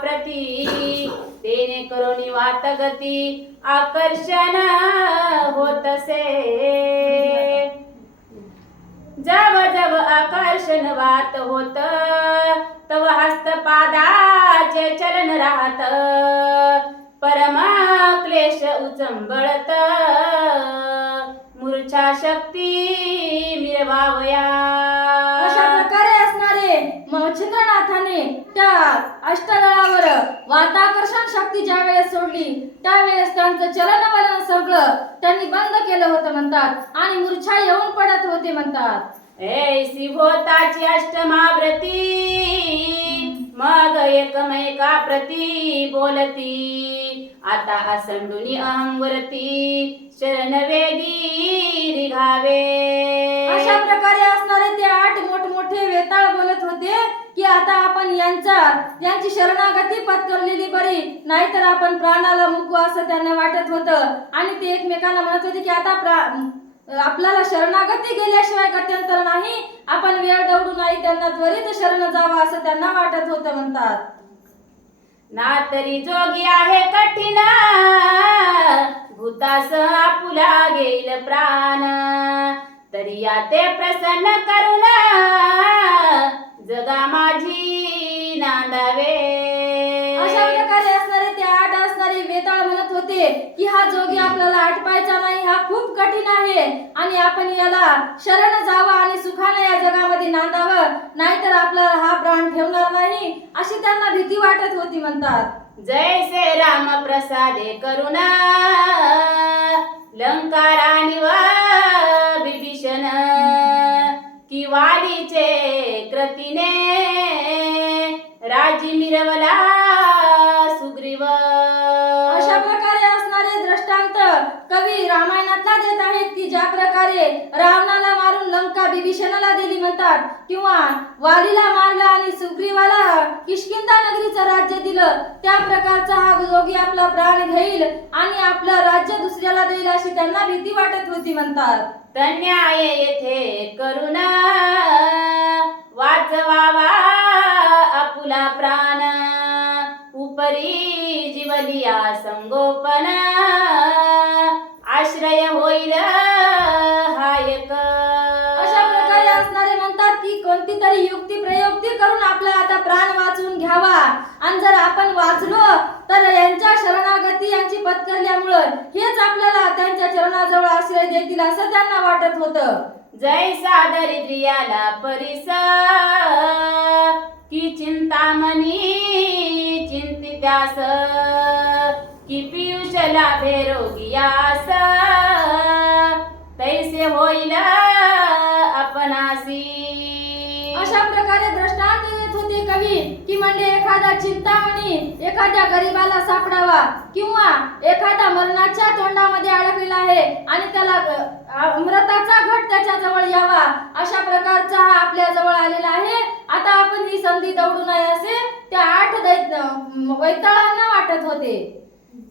प्रती। तेने करोनी वात गती। आकर्षण होतसे। जब जब आकर्षण वात होत तव हस्तपादाचे चलन राहत। परमा क्लेश उचंबळत। मूर्छा शक्ती मिरवावया अशा प्रकारे मच्छिंद्रनाथाने त्या अष्टदळावर वाताकर्षण शक्ती ज्या वेळेस सोडली त्यावेळेस त्यांचं चलनवलन सगळं त्यांनी बंद केलं होतं म्हणतात आणि मूर्छा येऊन पडत होते म्हणतात. ऐसी भोताची अष्टमावृती मग एकमेका प्रती बोलती. आता असंडुनी अहंगुरती शरण वेगी रिघावे. अशा प्रकारे असणारे ते आठ मोठमोठे वेताळ बोलत होते की आता आपण यांचा यांची शरणागती पत्करलेली बरी नाहीतर आपण प्राणाला मुकू असं त्यांना वाटत होतं. आणि ते एकमेकांना म्हणत होते की आता प्रा- आपल्याला शरणागती गेल्याशिवाय गत्यंतर नाही. आपण वेळ दौडू नाही त्यांना त्वरित शरण जावं असं त्यांना वाटत होतं म्हणतात. ना तरी जोगी आहे कठीण. भूतास आपुला घेईल प्राण. तरी या ते प्रसन्न करून जगा माझी नांदावे. अशा प्रकारे असणारे ते आठ असणारे वेताळ म्हणत होते की हा जोगी आपल्याला आटपायचा नाही हा खूप कठीण आहे. आणि आपण याला शरण जावं आणि सुखाने या जगामध्ये नांदावं नाहीतर आपला हा प्राण ठेवणार नाही अशी त्यांना भीती वाटत होती म्हणतात. जैसे राम प्रसादे करुणा लंकाराणी वा बिभीषण की वालीचे कृतीने राजी मिरवला. कवी रामायणातला देत आहेत की ज्या प्रकारे रावणाला मारून लंका बिभीषणाला दिली म्हणतात किंवा वालीला मारला आणि सुग्रीवाला किष्किंदा नगरीचं राज्य दिलं त्या प्रकारचा हा योगी आपला प्राण घेईल आणि आपलं राज्य दुसऱ्याला देईल अशी त्यांना भीती वाटत होती म्हणतात. तन्याय येथे करुणा वाचवावा आपुला प्राण. उपरी जीवलिया संगो जैसा दरिद्रियाला परिसा की चिंतामणी चिंतित्यास की पियुषला भेरोगियास तैसे होईल आपणासी. अशा प्रकारे दृष्टांत देत होते कवी की म्हणजे एखादा चिंतामणी एखाद्या गरीबाला सापडावा किंवा एखादा मरणाच्या तोंडामध्ये अडकलेला आहे आणि त्याला अमृताचा घट त्याच्याजवळ यावा. अशा प्रकारचा हा आपल्याजवळ आलेला आहे. आता आपण ही संधी दौडू नये असे त्या आठ दैत्य वैताळांना वाटत होते.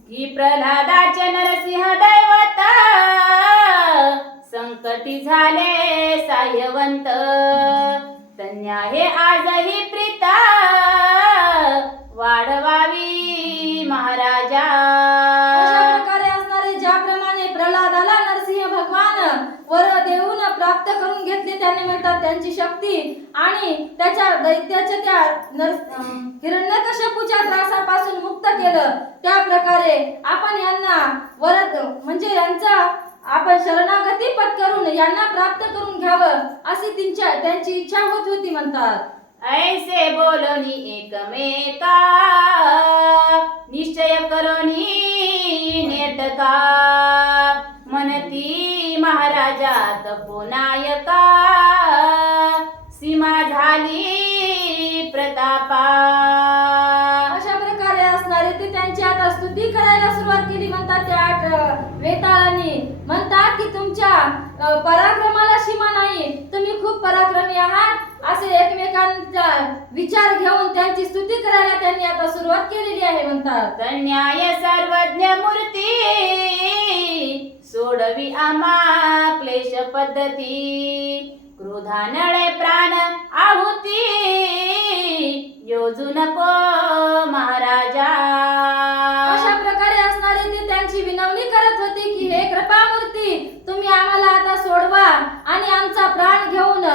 की प्रल्हादाचे नरसिंह दैवत संकटी झाले साह्यवंत तन्या हे आजही प्रीता वाढवावी महाराजा. प्राप्त करून घेतली त्याने म्हणतात त्यांची शक्ती. आणि त्याच्या दैत्याच्या त्या नर हिरण्यकश्यपूच्या त्रासापासून मुक्त केलं. त्या प्रकारे आपण यांना वरद म्हणजे यांचा आपण शरणागती पत्करून यांना प्राप्त करून घ्यावं अशी त्यांच्या त्यांची इच्छा होत होती म्हणतात. ऐसे बोलोनी एकमेका महाराजा तपोनायका सीमा झाली प्रतापा। अशा प्रकारे असणारे ते त्यांची आता स्तुती करायला सुरुवात केली. म्हणतात त्या आठ वेताळांनी. म्हणतात की तुमच्या पराक्रमाला सीमा नाही तुम्ही खूप पराक्रमी आहात. असे एकमेकांचा विचार घेऊन त्यांची स्तुती करायला त्यांनी आता सुरुवात केलेली आहे म्हणतात. न्याय सर्वज्ञ मूर्ती. सोडवी आम्हा क्लेश पद्धती. क्रोधानळे प्राण आहुती. योजू नको महाराजा. अशा प्रकारे त्यांची विनवणी करत होती की हे कृपामूर्ती तुम्ही आम्हाला आता सोडवा आणि आमचा प्राण घेऊन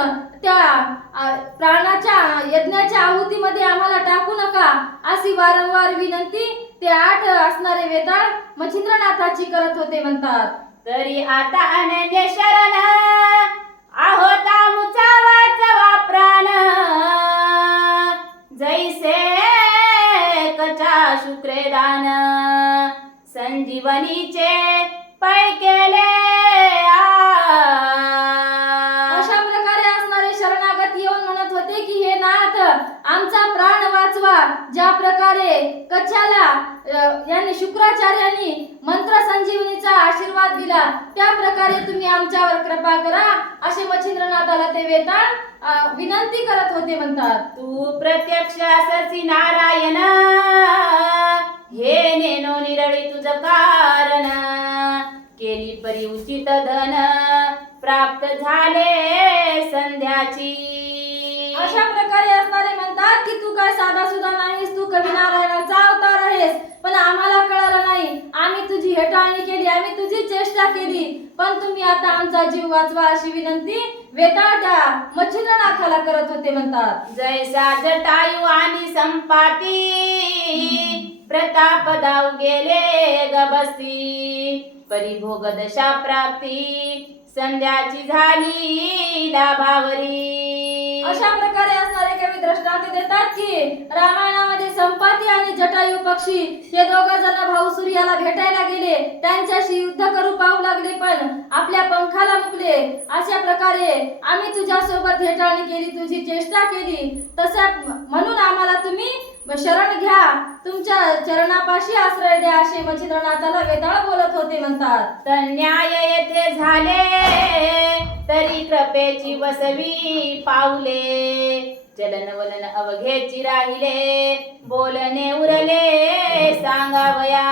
त्या प्राणाच्या यज्ञाच्या आहुतीमध्ये आम्हाला टाकू नका. अशी वारंवार विनंती ते आठ असणारे वेताळ मच्छिंद्रनाथाची करत होते म्हणतात. तरी आता आनंद शरण आहोता मुचा वाचवा प्राण. जैसे कचा शुक्रेदान. संजीवनीचे पै केले आ. अशा प्रकारे असणारे शरणागत येऊन म्हणत होते की हे नाथ आमचा प्राण ज्या प्रकारे कच्छाला यांनी शुक्राचार्यांनी मंत्र संजीवनीचा आशीर्वाद दिला त्या प्रकारे तुम्ही आमच्यावर कृपा करा असे मच्छिंद्रनाथाला ते वेताळ विनंती करत होते म्हणतात. तू प्रत्यक्ष अससी नारायण हे नेनो निरळी तुझ कारण. केली परी उचित धन प्राप्त झाले संध्याची. अशा प्रकारे असणारे म्हणतात की तू काय साधा सुद्धा नाहीस तू कवी नारायणाचा अवतार आहेस. पण आम्हाला कळालं नाही. आम्ही तुझी हेटाळणी केली आम्ही तुझी चेष्टा केली. पण तुम्ही आता आमचा जीव वाचवा अशी विनंती वेताळ त्या मच्छिंद्रनाथाला करत होते म्हणतात. जैसा जटायू आणि संपाती प्रताप दाव गेले गबस्ती. परिभोग दशा प्राप्ती संध्याची झाली लाभावरी. अशा प्रकारे असणारे कवी दृष्टांत देतात की रामायणामध्ये संपाती आणि जटायू पक्षी हे दोघ जण भाऊ सूर्याला भेटायला गेले. त्यांच्याशी युद्ध करू पाहू लागले पण आपल्या पंखाला मुकले. अशा प्रकारे आम्ही तुझ्या सोबत हेटाळणी केली तुझी चेष्टा केली. तशा म्हणून शरण घ्या. तुमच्या चरणापाशी आश्रय द्या. असे मच्छिंद्रनाथाला वेताळ बोलत होते म्हणतात. तर न्याय येथे झाले. तरी कृपेची वसवी पाऊले चलन वलन अवघेची राहिले. बोलणे उरले. सांगावया.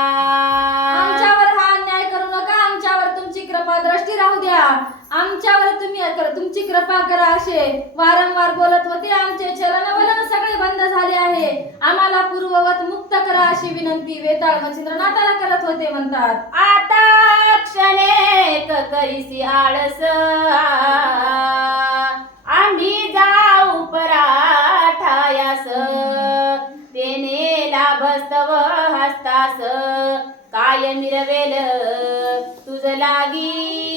आमच्यावर हा अन्याय करू नका. आमच्यावर तुमची कृपा दृष्टी राहू द्या. आमच्यावर तुम्ही तुमची कृपा करा असे. वारंवार बोलत होते आमचे चलन वलन सगळे बंद झाले आहे. आम्हाला पूर्ववत मुक्त करा अशी विनंती वेताळ मच्छिंद्रनाथाला करत होते म्हणतात. आता क्षणे करीसी आळस आम्ही जाऊ पराठायास. तेने लाभस्तव हस्तास. काय मिरवेल तुझ लागी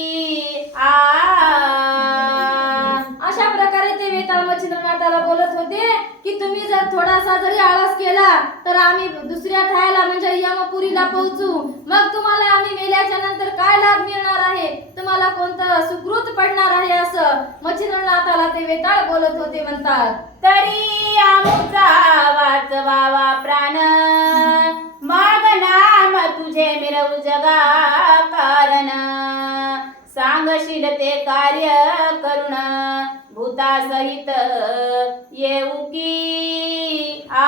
वेताळ मच्छिंद्रनाथाला बोलत होते की तुम्ही जर थोडासा जरी आळस केला तर आम्ही दुसऱ्या ठायला म्हणजे यमपुरीला पोहोचू. मग तुम्हाला आम्ही मेल्याच्या नंतर काय लाभ मिळणार आहे? तुम्हाला कोणतं सुकृत पडणार आहे असं? मच्छिंद्रनाथाला ते वेताळ बोलत होते म्हणतात. तरी आमुचा वाचवावा प्राण. माग नाम तुझे मिरवू जगा कारण. सांगशील ते कार्य करुणा. दासहित येऊ की आ.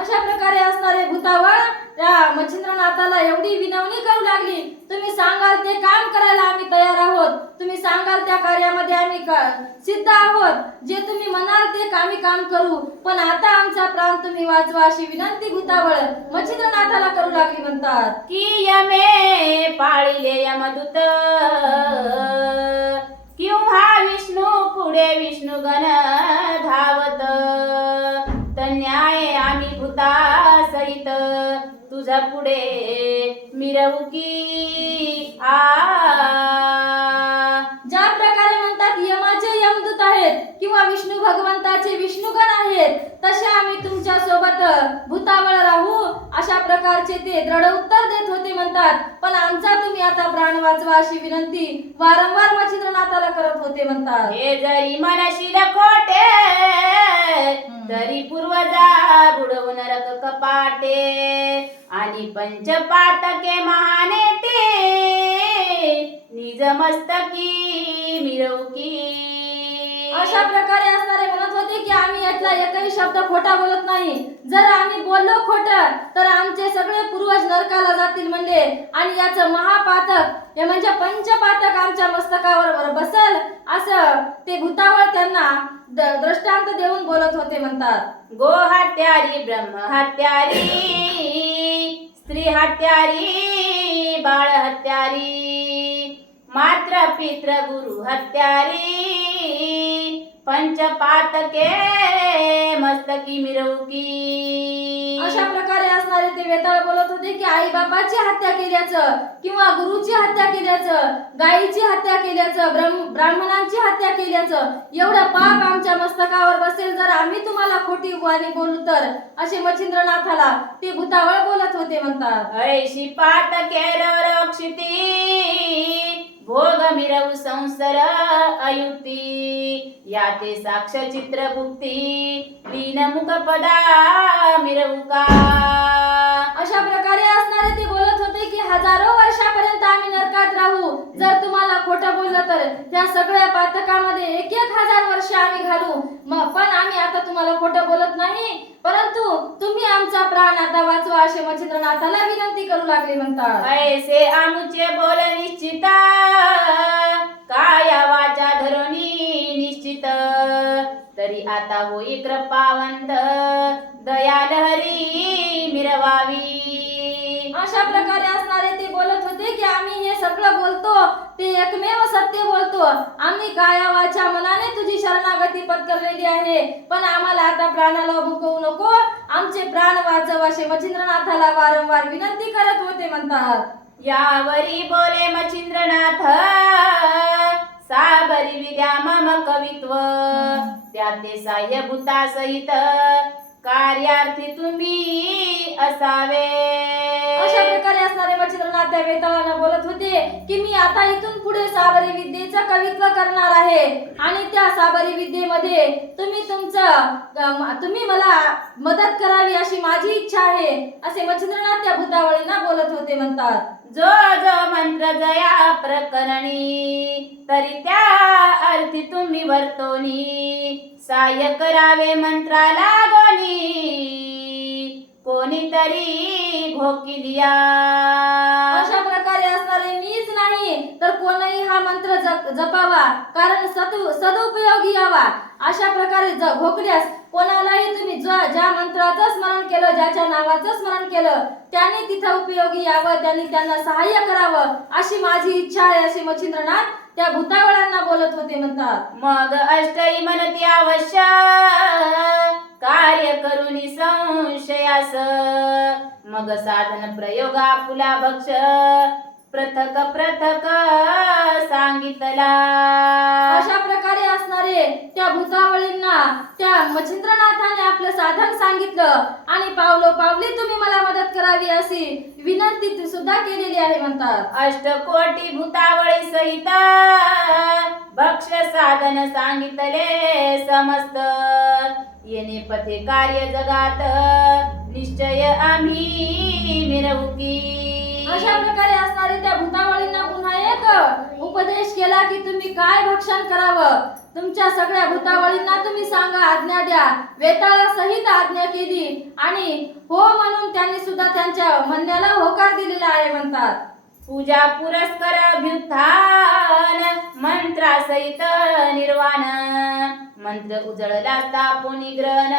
अशा प्रकारे असणारे भूतावळ त्या मच्छिंद्रनाथाला एवढी विनवणी करू लागली. तुम्ही सांगाल ते काम करायला आम्ही तयार आहोत. तुम्ही सांगाल त्या कार्यामध्ये आम्ही सिद्ध आहोत. जे तुम्ही म्हणाल ते आम्ही काम करू. पण आता आमचा प्राण तुम्ही वाचवा अशी विनंती भूतावळ मच्छिंद्रनाथाला करू लागली म्हणतात. की यमे पाळिले यमदूत. पुढे विष्णुगण धावत. तन्याय आम्ही भूता सहित तुझ्या पुढे मिरवुकी आ ज्या प्रकारे म्हणतात यमाचे यमदूत आहेत किंवा विष्णू भगवंताचे विष्णुगण आहेत तसे आम्ही तुमच्यासोबत भूतावळ राहू अशा प्रकारचे ते दृढ उत्तर देत होते म्हणतात. पण आमचा तुम्ही आता प्राण वाचवा अशी विनंती वारंवार मच्छिंद्रनाथाला करत होते म्हणतात. हे जरी मनशील खोटे तरी पूर्वजा बुडवून रक कपाटे आणि पंचपातके महानेटे. निज मस्तकी मिरवकी अशा प्रकारे असणारे म्हणत होते की आम्ही यातला एकही शब्द खोटा बोलत नाही. जर आम्ही बोललो खोट तर आमचे सगळे पूर्वज नरकाला जातील म्हणजे आणि याचं महापातक हे म्हणजे पंचपातक आमच्या मस्तकावर बसल असं ते भूतावर त्यांना द- दृष्टांत देऊन बोलत होते म्हणतात. गो हत्यारी ब्रह्म हत्यारी स्त्री हत्यारी बाळ हत्यारी मात्र पित्र गुरु हत्यारी पंचपातके मस्तकी मिरवकी. अशा प्रकारे असणारे ते वेताळ बोलत होते की आई बापाची हत्या केल्याचं किंवा गुरुची हत्या केल्याचं गायीची हत्या केल्याचं ब्रह्म ब्राह्मणांची हत्या केल्याचं एवढं पाप आमच्या मस्तकावर बसेल जर आम्ही तुम्हाला खोटी वाणी बोलू तर असे मच्छिंद्रनाथाला ते भूतावळ बोलत होते म्हणतात. ऐशी पातके रक्षिती. भोग मिरवू संसार अयुक्ती या ते साक्ष चित्र भुक्ती. लीन मुख पदा मिरवू का? अशा प्रकारे असणारे ते बोल हजारो वर्षापर्यंत आम्ही नरकात राहू. जर तुम्हाला खोटं बोललं तर त्या सगळ्या पातकामध्ये एक एक हजार वर्ष आम्ही घालू. मग पण आम्ही आता तुम्हाला खोटं बोलत नाही. परंतु तुम्ही आमचा प्राण आता वाचवा असे मच्छिंद्रनाथाला विनंती करू लागले म्हणतात. ऐसे आमचे बोल निश्चित. काया वाचा धरणी निश्चित. तरी आता होई कृपावंत. दयाल हरी मिरवावी. अशा प्रकारे असणारे ते बोलत होते की आम्ही हे सगळं बोलतो ते एकमेव सत्य बोलतो. आम्ही काया मनाने तुझी शरणागती पत्करलेली आहे. पण आम्हाला आता प्राणाला भुकवू नको. आमचे प्राण वाचव असे मच्छिंद्रनाथाला वारंवार विनंती करत होते म्हणतात. यावरी बोले मच्छिंद्रनाथ साबरी विद्या मम कवित्व. त्याते साह्य भूता सहित कार्यार्थी तुम्ही असावे. अशा प्रकारे असणारे मच्छिंद्रनाथ त्या बोलत होते की मी आता इथून पुढे साबरी विद्येचं कवित्व करणार आहे. आणि त्या साबरी विद्येमध्ये तुम्ही तुमचं तुम्ही मला मदत करावी अशी माझी इच्छा आहे असे मच्छिंद्रनाथ त्या भूतावळींना बोलत होते म्हणतात. जो जो मंत्र जया प्रकरणी तरी त्या अर्थी तुम्ही वर्तोनी. साय करावे मंत्राला गोनी कोणीतरी घोकिलिया अशा प्रकारे असणारे नाही तर कोणही हा मंत्र जप- जपावा कारण सदु सदुपयोगी यावा. अशा प्रकारे ज- घोकल्यास कोणालाही तुम्ही ज- ज्या मंत्राचं स्मरण केलं ज्याच्या नावाचं स्मरण केलं त्यांनी तिथं उपयोगी यावं त्यांनी त्यांना सहाय्य करावं अशी माझी इच्छा आहे अशी मच्छिंद्रनाथ त्या भूतावळांना बोलत होते म्हणतात. मग अष्टई म्हणती अवश्य कार्य करून संशयास. मग साधन प्रयोगा पुला भक्ष पृथक पृथक सांगितला. अशा प्रकारे असणारे त्या भूतावळींना त्या मच्छिंद्रनाथाने आपलं साधन सांगितलं आणि पावलो पावली तुम्ही मला मदत करावी अशी विनंती सुद्धा केलेली आहे म्हणतात. अष्टकोटी भूतावळी सहित भक्ष साधन सांगितले समस्त. येणे पथे कार्य जगात निश्चय आम्ही मिरवुकी अशा प्रकारे असणारे त्या भूतावळींना पुन्हा एक उपदेश केला की तुम्ही काय भक्षण करावं? तुमच्या सगळ्या भूतावळींना तुम्ही सांगा आज्ञा द्या. वेताळा सहित आज्ञा केली आणि हो म्हणून त्यांनी सुद्धा त्यांच्या म्हणण्याला होकार दिलेला आहे म्हणतात. पूजा पुरस्कार अभ्युत्थान मंत्रासहित निर्वाण. मंत्र उजळला तापुनी ग्रहण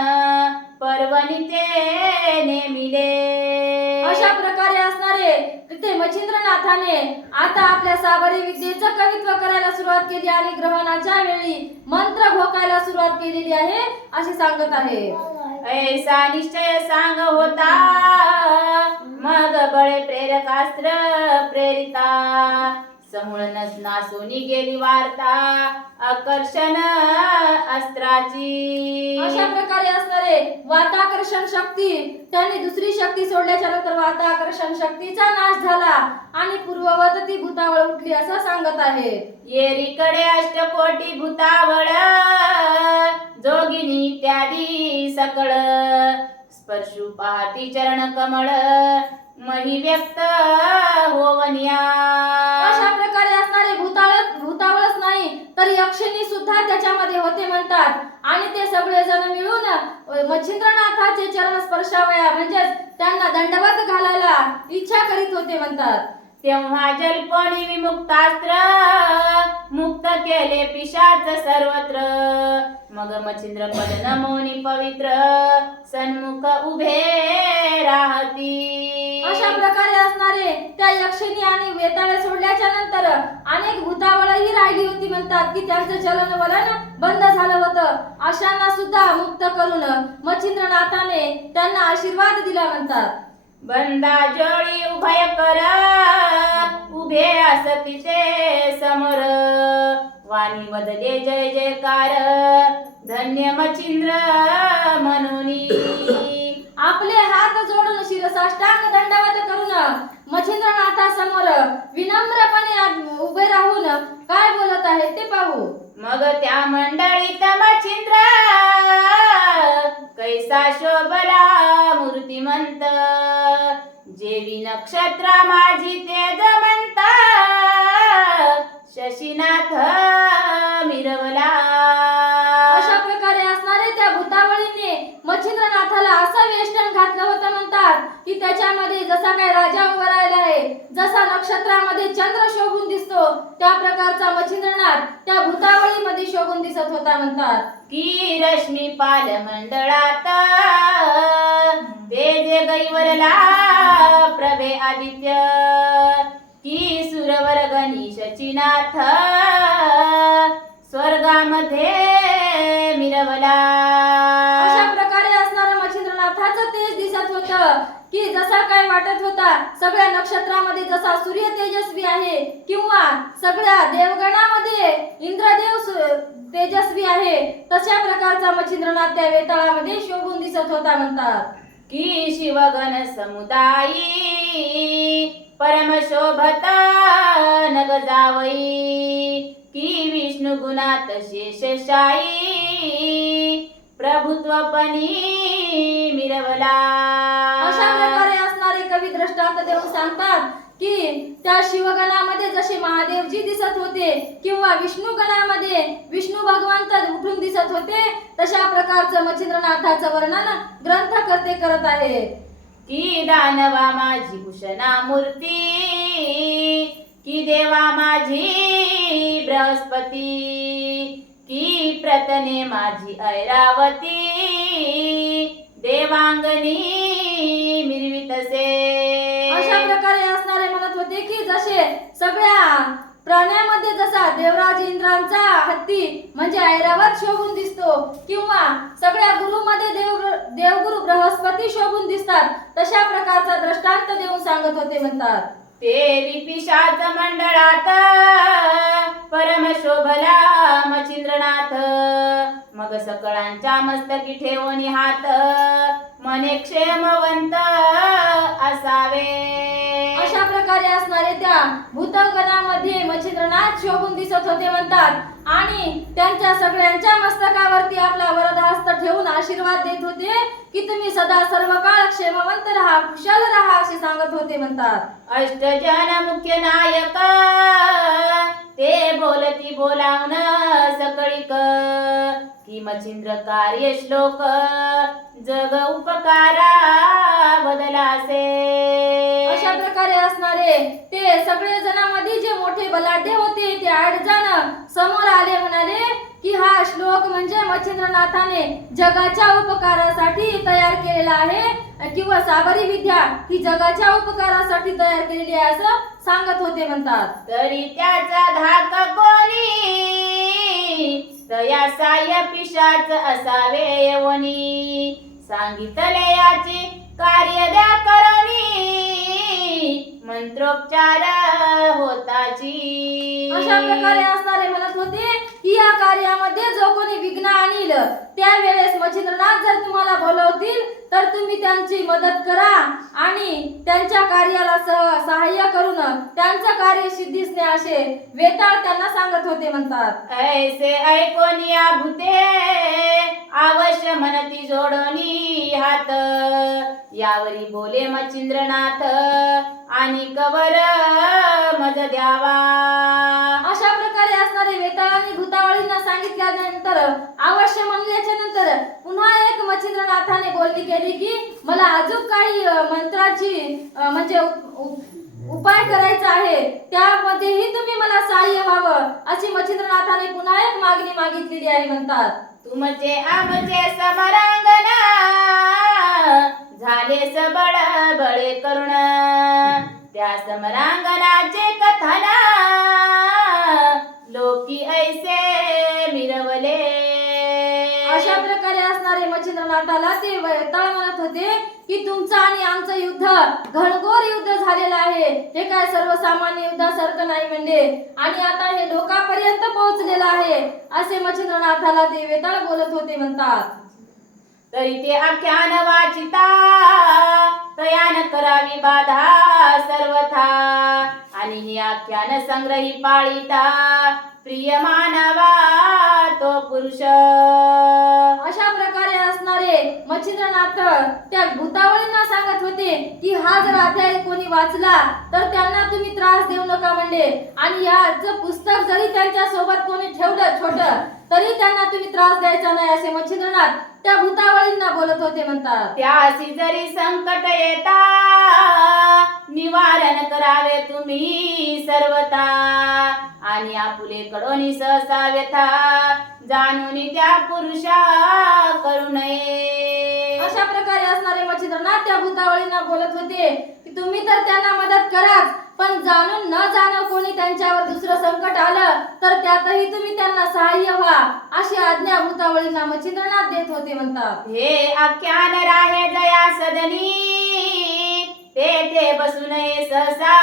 पर्वणी ते नेमिले. अशा प्रकारे असणारे तिथे मच्छिंद्रनाथाने आता आपल्या साबरी विद्येचं कवित्व करायला सुरुवात केली आणि ग्रहणाच्या वेळी मंत्र घोकायला सुरुवात केलेली आहे असे सांगत आहे. ऐसा निश्चय सांग होता मग बळे प्रेरकास्त्र प्रेरिता. समूळ नासोनी गेली वार्ता आकर्षण अस्त्राची. अशा प्रकारे असणारे वाताकर्षण शक्ती त्यांनी दुसरी शक्ती सोडल्याच्या नंतर वाताकर्षण शक्तीचा नाश झाला. आणि पूर्ववत ती भूतावळ उठली असं सांगत आहे? येरीकडे अष्टकोटी भूतावळ जोगिनी इत्यादी सकळ. स्पर्शू पाहती चरण कमळ मही व्यक्त होवनिया अशा प्रकारे असणारे भूताळ भूतावळच नाही तर यक्षिणी सुद्धा त्याच्यामध्ये होते म्हणतात. आणि ते सगळे जण मिळून मच्छिंद्रनाथाचे चरण स्पर्शावया म्हणजेच त्यांना दंडवत घालायला इच्छा करीत होते म्हणतात. तेव्हा जलपणी विमुक्तास्त्र मुक्त केले पिशाच सर्वत्र. मग मच्छिंद्र पद नमोनी पवित्र सन्मुख उभे राहती अशा प्रकारे असणारे त्या यक्षिणी आणि वेताळे सोडल्याच्या नंतर अनेक भूतावळही राहिली होती. म्हणतात की त्यांचं चलन वलन बंद झालं होतं. अशांना सुद्धा मुक्त करून मच्छिंद्रनाथाने त्यांना आशीर्वाद दिला म्हणतात. बंदा जोडी उभय कर उभे असती समोर. वाणी बदले जय जयकार धन्य मच्छिंद्र म्हणूनी. आपले हात जोडून शिरसाष्टांग दंडवत करून मच्छिंद्रनाथासमोर विनम्रपणे उभे राहून काय बोलत आहेत ते पाहू. मग त्या मंडळीत मच्छिंद्र कैसा शोभला मूर्तिमंत. जेवी नक्षत्र माझी ते म्हणता शशीनाथ मिरवला. मच्छिंद्रनाथाला असं वेष्टन घातलं होतं म्हणतात की त्याच्यामध्ये जसा काय राजा उभा राहिला आहे जसा नक्षत्रामध्ये चंद्र शोभून दिसतो त्या प्रकारचा मच्छिंद्रनाथ त्या भूतावळीमध्ये शोभून दिसत होता म्हणतात. की रश्मी पाल मंडळात ते जे गैवरला प्रभे आदित्य की सुरवर गणेशची नाथ स्वर्गामध्ये मिरवला अशा प्रकारे असणारं मच्छिंद्रनाथाचं तेज की जसा काय वाटत होता सगळ्या नक्षत्रामध्ये जसा सूर्य तेजस्वी आहे किंवा सगळ्या देवगणामध्ये इंद्रदेव तेजस्वी आहे तशा प्रकारचा मच्छिंद्रनाथ त्या वेताळामध्ये शोभून दिसत होता म्हणतात. की शिवगण समुदायी परम शोभत नग जावई. की विष्णु गुणात शेषशाई प्रभुत्वपणी मिरवला. प्रकारे असणारे कवी दृष्टांत देऊन सांगतात की त्या शिवगणामध्ये जसे महादेवजी दिसत होते किंवा विष्णू गणामध्ये विष्णू भगवंत उठून दिसत होते तशा प्रकारचं मच्छिंद्रनाथाचं वर्णन ग्रंथकर्ते करत आहे की दानवा माझी भूषणा मूर्ती की देवा माझी बृहस्पती की प्रतने माझी ऐरावती देवांगनी मिरवितसे. अशा प्रकारे असणारे म्हणत होते की जसे सगळ्या प्राण्यामध्ये जसा देवराज इंद्रांचा हत्ती म्हणजे ऐरावत शोभून दिसतो किंवा सगळ्या गुरुमध्ये देव देवगुरु बृहस्पती शोभून दिसतात तशा प्रकारचा दृष्टांत देऊन सांगत होते म्हणतात. ते पिशाच मंडळात परम शोभला मच्छिंद्रनाथ मग सकळांच्या मस्तकी ठेवून हात मने क्षेमवंत असावे. अशा प्रकारे असणारे त्या भूतगणामध्ये मच्छिंद्रनाथ शोभून दिसत होते म्हणतात. आणि त्यांच्या सगळ्यांच्या मस्तकावरती आपला वरदहस्त ठेवून आशीर्वाद देत होते की तुम्ही सदा सर्व काळ क्षेमवंत राहा कुशल राहा असे सांगत होते म्हणतात. अष्टजन मुख्य नायक ते बोलती बोलावण सकळीक. की मच्छिंद्र कार्य श्लोक जग उपकारा बदलासे. अशा प्रकारे असणारे ते सगळे जणांमध्ये जे मोठे बलाढ्य होते ते आठ जण समोर आले म्हणाले की हा श्लोक म्हणजे मच्छिंद्रनाथाने जगाच्या उपकारासाठी तयार केलेला आहे. किंवा साबरी विद्या ही जगाच्या उपकारासाठी तयार केलेली आहे असं सांगत होते म्हणतात. तरी त्याचा धाक कोणी? तया साय पिशाच असावे येवनी सांगितले याची कार्य द्या करणी. मंत्रोपचार होताची. अशा प्रकारे असणारे म्हणत होते की या कार्यामध्ये जो कोणी विघ्न आणील त्यावेळेस मच्छिंद्रनाथ जर तुम्हाला बोलवतील तर तुम्ही त्यांची मदत करा आणि त्यांच्या कार्याला सह सहाय्य करून त्यांचं कार्य सिद्धीस न्या असे वेताळ त्यांना सांगत होते म्हणतात. ऐसे ऐकोन या भूते अवश्य म्हणती जोडणी हात. यावरी बोले मच्छिंद्रनाथ आणि कवर मज द्यावा. अशा प्रकारे असणारे वेताळांनी भूतावळींना सांगितले सांगितल्यानंतर अवश्य म्हणल्याच्या नंतर पुन्हा एक मच्छिंद्रनाथाने बोलणी केली की मला अजून काही मंत्राची म्हणजे उप- उप- उपाय करायचा आहे. त्यामध्येही तुम्ही मला सहाय्य व्हावं अशी मच्छिंद्रनाथाने पुन्हा एक मागणी मागितलेली आहे म्हणतात. तुमचे आमचे समरांगना. झाले सबळ बळे करुण. त्या समरांगणाचे कथना लोकी ऐसे मिरवले. अशा प्रकारे असणारे मच्छिंद्रनाथाला ते वैताळ म्हणत होते की तुमचं आणि आमचं युद्ध घनघोर युद्ध झालेलं आहे. हे काय सर्वसामान्य युद्धासारखं नाही म्हणजे. आणि आता हे लोकांपर्यंत पोहोचलेलं आहे. असे मच्छिंद्रनाथाला ते वेताळ बोलत होते म्हणतात. तरी ते आख्यान वाचिता. तयान करावी बाधा सर्वथा. आणि हे आख्यान संग्रही पाळिता. प्रिय मानवा तो पुरुष. अशा प्रकारे असणारे मच्छिंद्रनाथ त्या भूतावळींना सांगत होते की हा जर अध्याय कोणी वाचला तर त्यांना तुम्ही त्रास देऊ नका म्हणले. आणि याचं पुस्तक जरी त्यांच्यासोबत कोणी ठेवलं छोट तरी त्यांना तुम्ही त्रास द्यायचा नाही असे मच्छिंद्रनाथ त्या भूतावळींना बोलत होते म्हणतात. त्यासी जरी संकट येता निवारण करावे तुम्ही सर्वता आणि आपुले कडोनी सहसा व्यथा जाणून त्या पुरुषा करू नये. अशा प्रकारे असणारे मच्छिंद्रनाथ त्या भूतावळींना बोलत होते की तुम्ही तर त्यांना मदत कराच पण जाणून न जाणं कोणी त्यांच्यावर दुसरं संकट आलं तर त्यातही तुम्ही त्यांना सहाय्य व्हा. अशी आज्ञा भूतावळींना मच्छिंद्रनाथ देत होते म्हणतात. हे आख्यान राहे जया सदनी. ते ते बसू नये सहसा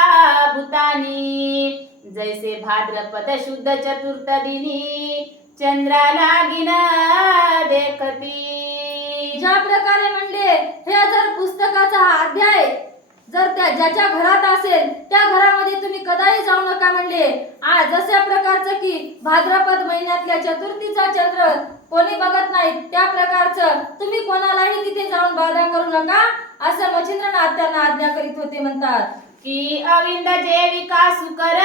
भूतानी. जैसे भाद्रपद शुद्ध चतुर्थ दिनी चंद्रा लागिन देखती. ज्या प्रकारे म्हणले हे जर पुस्तकाचा हा अध्याय जर त्या ज्याच्या घरात असेल त्या घरामध्ये तुम्ही कदाही जाऊ नका म्हणले. आज जशा प्रकारचं की भाद्रपद महिन्यातल्या चतुर्थीचा चंद्र कोणी बघत नाही त्या प्रकारचं तुम्ही कोणालाही तिथे जाऊन बाधा करू नका असं मच्छिंद्रनाथ त्यांना आज्ञा करीत होते म्हणतात. की अविंद जे विकास कर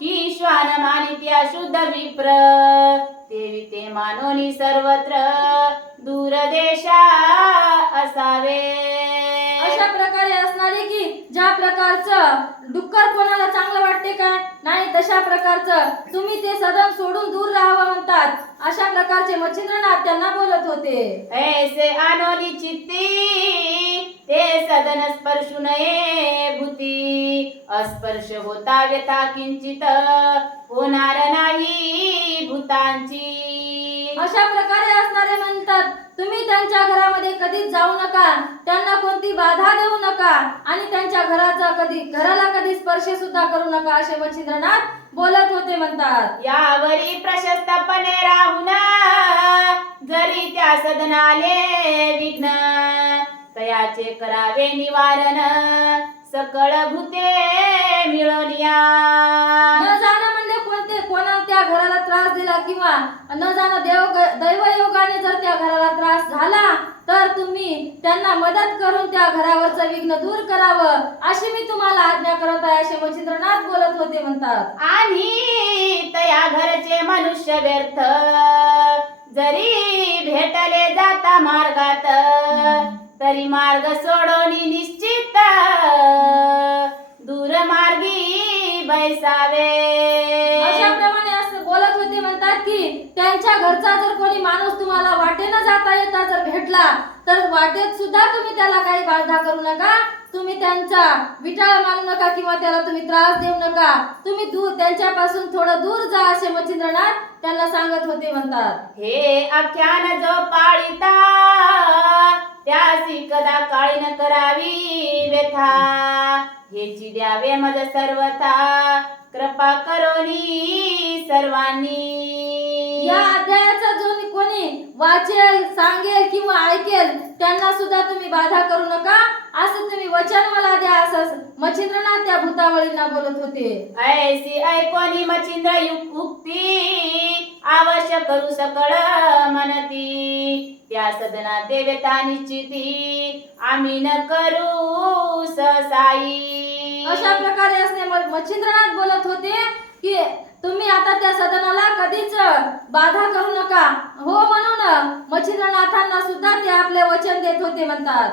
की श्वान मानित्या शुद्ध विप्र. देवी ते मानोनी सर्वत्र दूरदेशा असावे. अशा प्रकारे असणारे की ज्या प्रकारचं डुक्कर कोणाला चांगलं वाटते का? नाही तशा प्रकारचं तुम्ही ते सदन सोडून दूर राहावं म्हणतात. अशा प्रकारचे मच्छिंद्रनाथ त्यांना बोलत होते. ऐसे आनोली चित्ती ते सदन स्पर्शू नये भूती. अस्पर्श होता व्यथा किंचित होणार नाही भूतांची. अशा प्रकारे असणारे म्हणतात. तुम्ही त्यांच्या घरामध्ये कधीच जाऊ नका. त्यांना कोणती बाधा देऊ नका. आणि त्यांच्या घराचा कधी घराला कधी स्पर्श सुद्धा करू नका असे मच्छिंद्रनाथ बोलत होते म्हणतात. यावरी प्रशस्तपणे राहून जरी त्या सदनाले विघ्न. तयाचे करावे निवारण सकळ भूते मिळवनिया न जाणं म्हणजे कोणते कोणा त्या घराला त्रास दिला किंवा न जाणं देव दैवयोगाने जर त्या घराला त्रास झाला तर तुम्ही त्यांना मदत करून त्या घरावरचं विघ्न दूर करावं अशी मी तुम्हाला आज्ञा करत आहे असे मच्छिंद्रनाथ बोलत होते म्हणतात. आणि तया घरचे मनुष्य व्यर्थ. जरी भेटले जाता मार्गात तरी मार्ग सोडोनी निश्चित. दूर मार्गी बैसावे. अशाप्रमाणे असं ते म्हणतात की त्यांच्या घरचा जर कोणी माणूस तुम्हाला वाटेनं जाता येता जर भेटला तर वाटेत सुद्धा तुम्ही त्याला काही बाधा करू नका. तुम्ही त्यांचा विटाळ मानू नका किंवा त्याला तुम्ही त्रास देऊ नका. तुम्ही दूर त्यांच्यापासून थोडं दूर जा असे मच्छिंद्रनाथ त्यांना सांगत होते म्हणतात. हे आख्यान जो पाळिता त्यासी कदा काळी न करावी व्यथा. हे द्यावे मज सर्वथा. कृपा करोनी सर्वांनी. या अध्यायाचा जो कोणी वाचेल सांगेल किंवा ऐकेल त्यांना सुद्धा तुम्ही बाधा करू नका. असं तुम्ही वचन मला द्या असं मच्छिंद्रनाथ त्या भूतावळींना बोलत होते. ऐसी ऐकोनी मचिंद्र युक- उक्ती? आवश्य करू सकळ मनती. त्या सदना देवता निश्चिती. आम्ही न करू ससाई अशा प्रकारे असणे मच्छिंद्रनाथ बोलत होते की तुम्ही आता त्या सदनाला कधीच बाधा करू नका. हो म्हणून मच्छिंद्रनाथांना सुद्धा ते आपले वचन देत होते म्हणतात.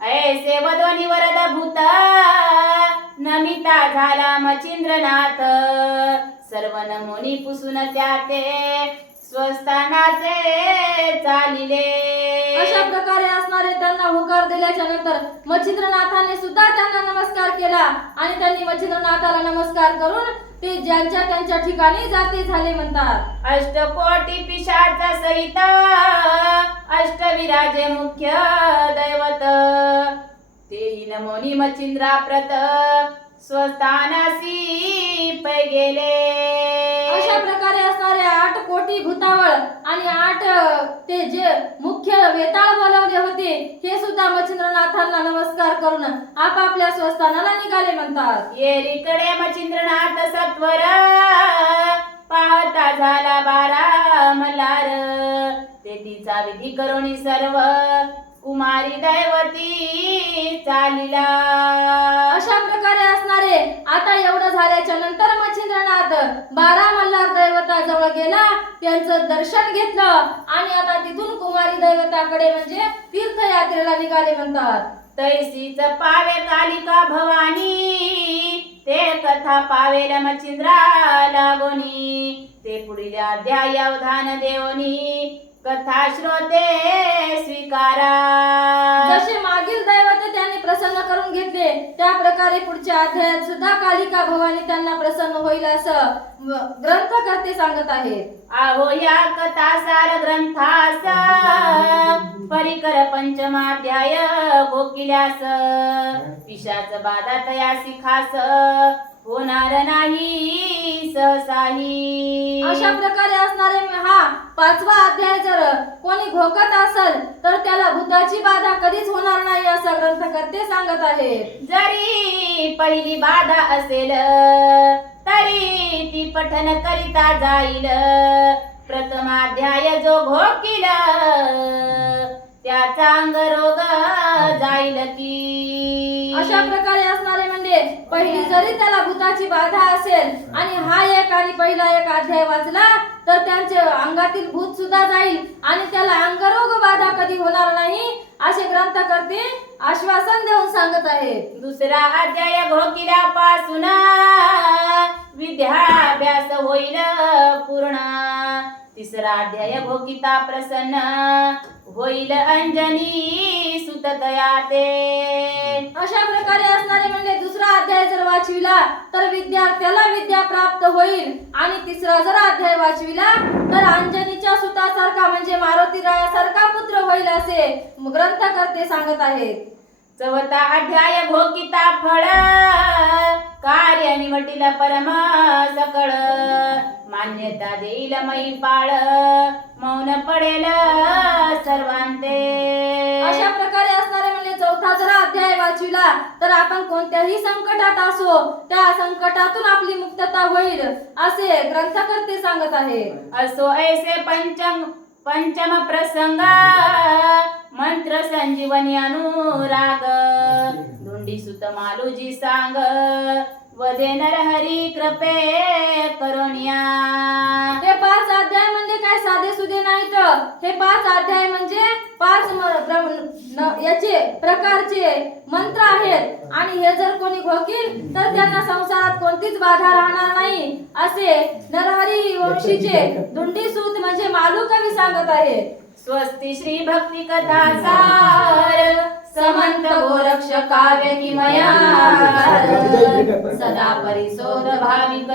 ऐसे वध्वनी वरद भूत नमिता झाला मच्छिंद्रनाथ. सर्व नमुनी पुसून त्या ते स्वस्थानाचे चालिले. अशा प्रकारे असणारे त्यांना होकार दिल्याच्या नंतर मच्छिंद्रनाथाने सुद्धा त्यांना नमस्कार केला. आणि त्यांनी मच्छिंद्रनाथाला नमस्कार करून ते ज्यांच्या त्यांच्या ठिकाणी जाते झाले म्हणतात. अष्टकोटी पिशाचा सहित अष्टविराजे मुख्य दैवत. तेही नमोनी मचिंद्रा प्रत स्वस्थानासी पै गेले. अशा प्रकारे असणारे आठ कोटी भूतावळ आणि आठ ते जे मुख्य वेताळ बोलवले होते हे सुद्धा मच्छिंद्रनाथांना नमस्कार करून आपापल्या स्वस्थानाला निघाले म्हणतात. येरीकडे मच्छिंद्रनाथ सत्वर पाहता झाला बारा मलार ते तिचा विधी करुणी सर्व. कुमारी दैवती चालिला. अशा प्रकारे असणारे आता एवढं झाल्याच्यानंतर मच्छिंद्रनाथ बारा मल्हार दैवता जवळ गेला त्यांचं दर्शन घेतलं आणि आता तिथून कुमारी दैवताकडे म्हणजे तीर्थयात्रेला निघाले म्हणतात. तैसीच पावे कालिका भवानी ते कथा पावेल मच्छिंद्रा लागोनी ते पुढील अध्याय अवधान देवनी. कथा श्रोते स्वीकारा. जसे मागील दैवते त्यांनी प्रसन्न करून घेतले त्या प्रकारे पुढच्या अध्यायात सुद्धा कालिका भवानी त्यांना प्रसन्न होईल असं व- ग्रंथकर्ते सांगत आहेत. आहो या कथा सार ग्रंथास परिकर पंचमाध्याय गोकिल्यास पिशाच बाधा तयासी खास होणार नाही सहसाही अशा प्रकारे असणारे हा पाचवा अध्याय जर कोणी घोकत असेल तर त्याला भूताची बाधा कधीच होणार नाही असं ग्रंथकर्ते सांगत आहेत. जरी पहिली बाधा असेल तरी ती पठन करिता जाईल. प्रथमाध्याय जो घोकील त्याचा अंग रोग जाईल की. अशा प्रकारे असणारे येते पहिली जरी त्याला भूताची बाधा असेल आणि हा एक आणि पहिला एक अध्याय वाचला तर त्यांच्या अंगातील भूत सुद्धा जाईल आणि त्याला अंगरोग बाधा कधी होणार नाही असे ग्रंथकर्ते आश्वासन देऊन सांगत आहे दुसरा अध्याय घोकिल्यापासून विद्याभ्यास होईल पूर्ण. तिसरा अध्याय भोगिता प्रसन्न. होईल अंजनी सुततया ते अशा प्रकारे असणारे म्हणजे दुसरा अध्याय जर वाचविला तर विद्यार्थ्याला विद्या प्राप्त होईल. आणि तिसरा जर अध्याय वाचविला तर अंजनीच्या सुतासारखा म्हणजे मारुती रायासारखा पुत्र होईल असे ग्रंथकर्ते सांगत आहेत. चौथा अध्याय भोगिता फळ. कार्य निवटील परम सकळ. मान्यता देईल महिपाळ. मौन पडेल सर्वांते. अशा प्रकारे असणारे म्हणजे चौथा जर अध्याय वाचविला तर आपण कोणत्याही संकटात असो त्या संकटातून आपली मुक्तता होईल असे ग्रंथकर्ते सांगत आहेत. असो ऐसे पंचम पंचम प्रसंग मंत्र संजीवनी अनुराग धुंडी सुत मालूजी सांग वदे नरहरी कृपे करुणिया हे पाच अध्याय म्हणजे काय? साधे सुधे नाहीत हे पाच अध्याय म्हणजे पाच याचे प्रकारचे मंत्र आहेत. आणि हे जर कोणी घोकील तर त्यांना संसारात कोणतीच बाधा राहणार नाही. असे नरहरी वंशीचे धुंडी सूत म्हणजे मालू कवी सांगत आहेत स्वस्ति श्री भक्ति कथा सार. समंत गोरक्ष काव्य किमया सदा परिसोर भाविक